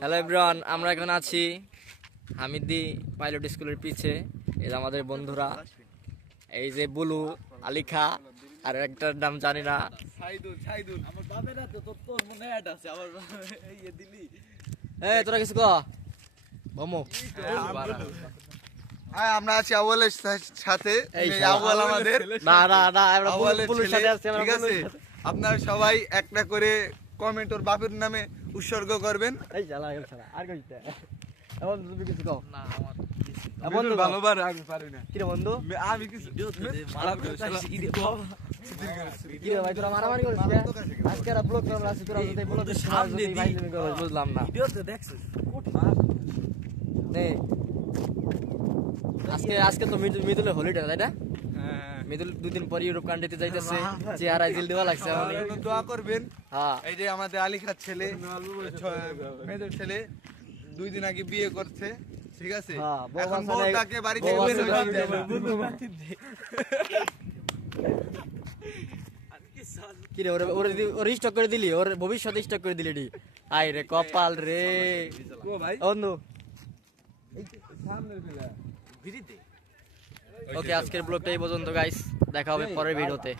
Hello everyone, আমরা এখন আছি হামিদি পাইলট স্কুলের পিছে। এই যে আমাদের বন্ধুরা, এই যে বুলু, আলিখা, আর একটার নাম জানি না। তোরা কিছু কহ ভমো। আমরা আছি আউয়ালের সাথে, আউয়াল আমাদের না না না, আমরা বুলুর সাথে আছি। ঠিক আছে, আপনারা সবাই একটা করে কমেন্ট ওর বাপের নামে উৎসর্গ করবেন। এই শালা এই শালা আর কইতে এমন তুমি কিছু কও না। আমার বন্ধু ভালোবার আমি পারি না। কি রে বন্ধু, আমি কিছু কি রে ভাই তোরা মারামারি করিস না? আজকে আর ব্লগ ক্যামেরা আছে, তোরা যদি বলো তো সামনে ভাই তুমি কও, বুঝলাম না। ভিডিও তো দেখছিস কোটি নে। আজকে তো মিদুলের হলিডে তাই না? মিদুল দুদিন পর ইউরোপ কান্ট্রিতে যাইতেছে, চেহারা জিল দেওয়া লাগছে। দোয়া করবেন। হ্যাঁ, এই যে আমাদের আলিখার ছেলে, মেয়েদের ছেলে 2 দিন আগে বিয়ে করছে, ঠিক আছে। এখন বউটাকে বাড়ি থেকে বের হইতে দেয় না। কি রে ওর স্টক করে দিলি, ওর ভবিষ্যতে স্টক করে দিলি ডি। আই রে কপাল রে বন্ধু। ওকে, আজকের ব্লগটা এই পর্যন্ত গাইস, দেখা হবে পরের ভিডিওতে।